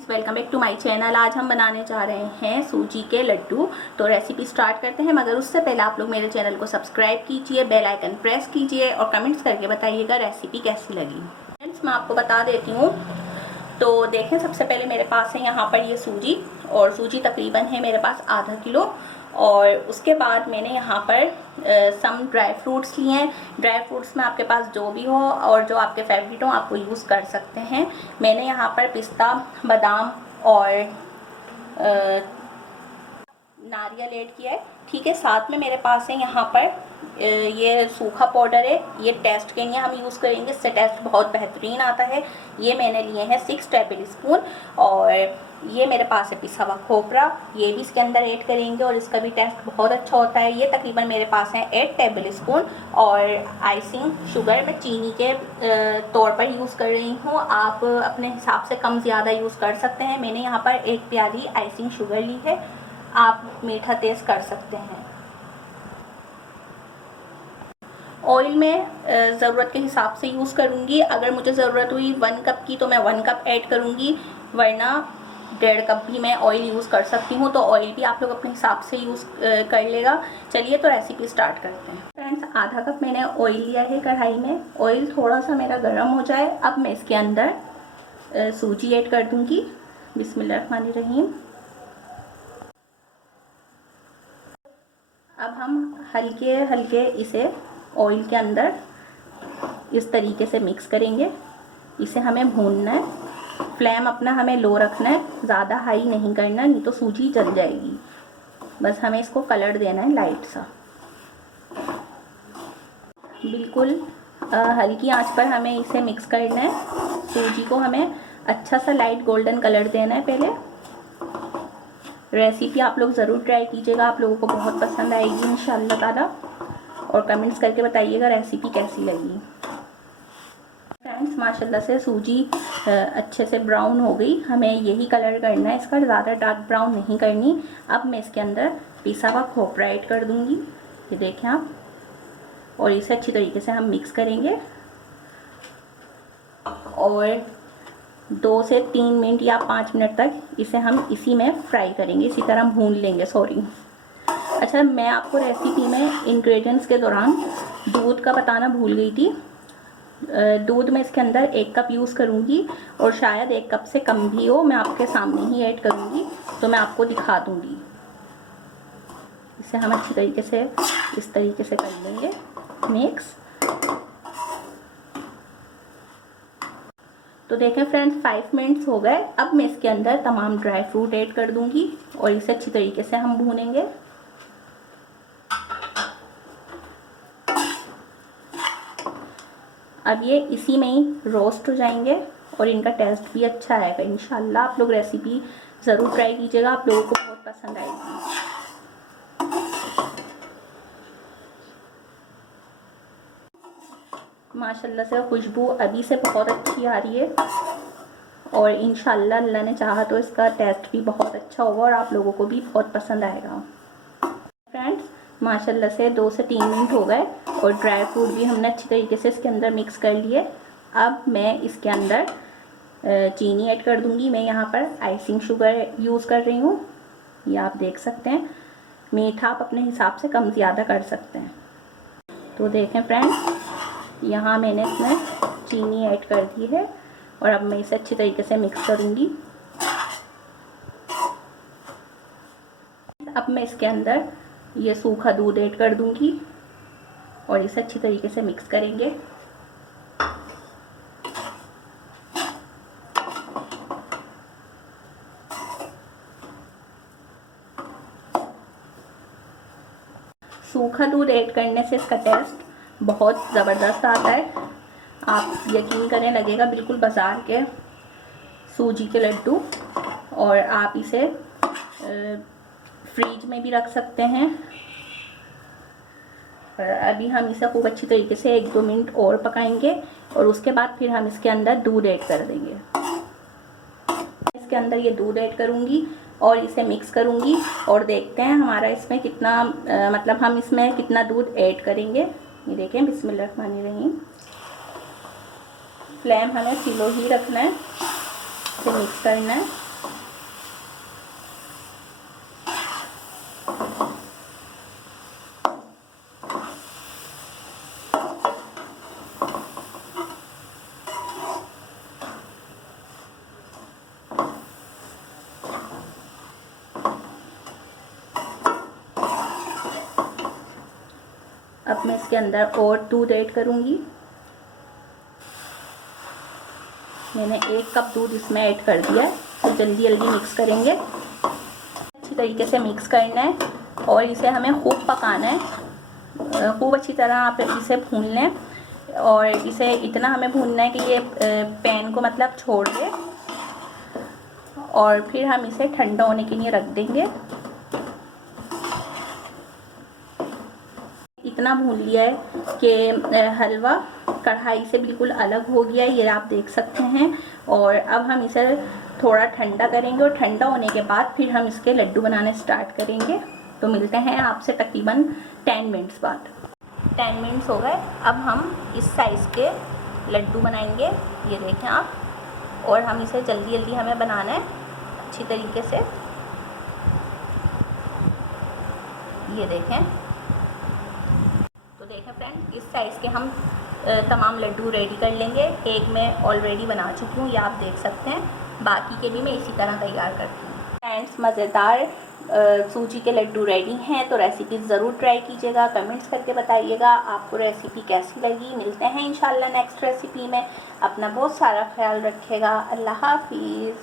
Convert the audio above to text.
Welcome back to my channel. आज हम बनाने जा रहे हैं सूजी के लड्डू। तो रेसिपी स्टार्ट करते हैं, मगर उससे पहले आप लोग मेरे चैनल को सब्सक्राइब कीजिए, बेल आइकन प्रेस कीजिए और कमेंट्स करके बताइएगा रेसिपी कैसी लगी। फ्रेंड्स, मैं आपको बता देती हूँ। तो देखें, सबसे पहले मेरे पास है यहाँ पर ये सूजी, और सूजी तकरीबन है मेरे पास आधा किलो। और उसके बाद मैंने यहाँ पर सम ड्राई फ्रूट्स लिए हैं। ड्राई फ्रूट्स में आपके पास जो भी हो और जो आपके फेवरेट हो आप वो यूज़ कर सकते हैं। मैंने यहाँ पर पिस्ता, बादाम और नारियल ऐड किया है। ठीक है, साथ में मेरे पास है यहाँ पर ये सूखा पाउडर है। ये टेस्ट के लिए हम यूज़ करेंगे, इससे टेस्ट बहुत बेहतरीन आता है। ये मैंने लिए हैं 6 टेबल स्पून। और ये मेरे पास है पिसा हुआ खोपरा, ये भी इसके अंदर ऐड करेंगे और इसका भी टेस्ट बहुत अच्छा होता है। ये तकरीबन मेरे पास है 8 टेबल स्पून। और आइसिंग शुगर मैं चीनी के तौर पर यूज़ कर रही हूँ। आप अपने हिसाब से कम ज़्यादा यूज़ कर सकते हैं। मैंने यहाँ पर 1 प्याली आइसिंग शुगर ली है, आप मीठा तेज़ कर सकते हैं। ऑयल में ज़रूरत के हिसाब से यूज़ करूँगी। अगर मुझे ज़रूरत हुई 1 कप की तो मैं 1 कप ऐड करूँगी, वरना 1.5 कप भी मैं ऑयल यूज़ कर सकती हूँ। तो ऑयल भी आप लोग अपने हिसाब से यूज़ कर लेगा। चलिए तो रेसिपी स्टार्ट करते हैं। फ्रेंड्स, आधा कप मैंने ऑयल लिया है कढ़ाई में। ऑयल थोड़ा सा मेरा गर्म हो जाए, अब मैं इसके अंदर सूजी ऐड कर दूँगी। बिस्मिल्लाहिर्रहमानिर्रहीम। अब हम हल्के हल्के इसे ऑयल के अंदर इस तरीके से मिक्स करेंगे। इसे हमें भूनना है। फ्लेम अपना हमें लो रखना है, ज़्यादा हाई नहीं करना, नहीं तो सूजी जल जाएगी। बस हमें इसको कलर देना है लाइट सा, बिल्कुल हल्की आंच पर हमें इसे मिक्स करना है। सूजी को हमें अच्छा सा लाइट गोल्डन कलर देना है पहले। रेसिपी आप लोग ज़रूर ट्राई कीजिएगा, आप लोगों को बहुत पसंद आएगी इंशाअल्लाह ताला। और कमेंट्स करके बताइएगा रेसिपी कैसी लगी। फ्रेंड्स, माशाल्लाह से सूजी अच्छे से ब्राउन हो गई। हमें यही कलर करना है इसका, ज़्यादा डार्क ब्राउन नहीं करनी। अब मैं इसके अंदर पिसा हुआ खोपरा ऐड कर दूँगी, ये देखें आप। और इसे अच्छी तरीके से हम मिक्स करेंगे और 2 से 3 मिनट या 5 मिनट तक इसे हम इसी में फ्राई करेंगे, इसी तरह भून लेंगे। अच्छा, मैं आपको रेसिपी में इंग्रेडिएंट्स के दौरान दूध का बताना भूल गई थी। दूध में इसके अंदर 1 कप यूज़ करूँगी और शायद 1 कप से कम भी हो। मैं आपके सामने ही ऐड करूँगी तो मैं आपको दिखा दूँगी। इसे हम अच्छी तरीके से इस तरीके से कर लेंगे मिक्स। तो देखें फ्रेंड्स, 5 मिनट्स हो गए। अब मैं इसके अंदर तमाम ड्राई फ्रूट ऐड कर दूँगी और इसे अच्छी तरीके से हम भूनेंगे। अब ये इसी में ही रोस्ट हो जाएंगे और इनका टेस्ट भी अच्छा आएगा इंशाल्लाह। आप लोग रेसिपी ज़रूर ट्राई कीजिएगा, आप लोगों को बहुत पसंद आएगी। माशाल्लाह से खुशबू अभी से बहुत अच्छी आ रही है और इंशाल्लाह अल्लाह ने चाहा तो इसका टेस्ट भी बहुत अच्छा होगा और आप लोगों को भी बहुत पसंद आएगा। फ्रेंड्स, माशाल्लाह से 2 से 3 मिनट हो गए और ड्राई फ्रूट भी हमने अच्छी तरीके से इसके अंदर मिक्स कर लिए। अब मैं इसके अंदर चीनी ऐड कर दूंगी। मैं यहाँ पर आइसिंग शुगर यूज़ कर रही हूँ, ये आप देख सकते हैं। मीठा आप अपने हिसाब से कम ज़्यादा कर सकते हैं। तो देखें फ्रेंड्स, यहाँ मैंने इसमें चीनी ऐड कर दी है और अब मैं इसे अच्छी तरीके से मिक्स करूँगी। अब मैं इसके अंदर ये सूखा दूध ऐड कर दूंगी और इसे अच्छी तरीके से मिक्स करेंगे। सूखा दूध ऐड करने से इसका टेस्ट बहुत ज़बरदस्त आता है। आप यकीन करें, लगेगा बिल्कुल बाज़ार के सूजी के लड्डू। और आप इसे फ्रीज में भी रख सकते हैं। अभी हम इसे खूब अच्छी तरीके से 1-2 मिनट और पकाएंगे और उसके बाद फिर हम इसके अंदर दूध ऐड कर देंगे। इसके अंदर ये दूध ऐड करूँगी और इसे मिक्स करूँगी और देखते हैं हमारा इसमें कितना मतलब हम इसमें कितना दूध ऐड करेंगे। ये देखें, बिस्मिल्लाहिर्रहमानिर्रहीम। फ्लेम हमें स्लो ही रखना है, इसे मिक्स करना है। अब मैं इसके अंदर और दूध ऐड करूँगी। मैंने 1 कप दूध इसमें ऐड कर दिया है। तो जल्दी जल्दी मिक्स करेंगे, अच्छी तरीके से मिक्स करना है और इसे हमें खूब पकाना है, खूब अच्छी तरह आप इसे भून लें और इसे इतना हमें भूनना है कि ये पैन को मतलब छोड़ दे और फिर हम इसे ठंडा होने के लिए रख देंगे। इतना भून लिया है कि हलवा कढ़ाई से बिल्कुल अलग हो गया है, ये आप देख सकते हैं। और अब हम इसे थोड़ा ठंडा करेंगे और ठंडा होने के बाद फिर हम इसके लड्डू बनाने स्टार्ट करेंगे। तो मिलते हैं आपसे तकरीबन 10 मिनट्स बाद। 10 मिनट्स हो गए। अब हम इस साइज़ के लड्डू बनाएंगे, ये देखें आप। और हम इसे जल्दी जल्दी हमें बनाना है अच्छी तरीके से, ये देखें। तो देखें फ्रेंड्स, इस साइज़ के हम तमाम लड्डू रेडी कर लेंगे। एक मैं ऑलरेडी बना चुकी हूँ, ये आप देख सकते हैं। बाकी के भी मैं इसी तरह तैयार करती हूँ। फ्रेंड्स, मज़ेदार सूजी के लड्डू रेडी हैं। तो रेसिपी ज़रूर ट्राई कीजिएगा, कमेंट्स करके बताइएगा आपको रेसिपी कैसी लगी। मिलते हैं इंशाल्लाह नेक्स्ट रेसिपी में। अपना बहुत सारा ख्याल रखिएगा। अल्लाह हाफिज़।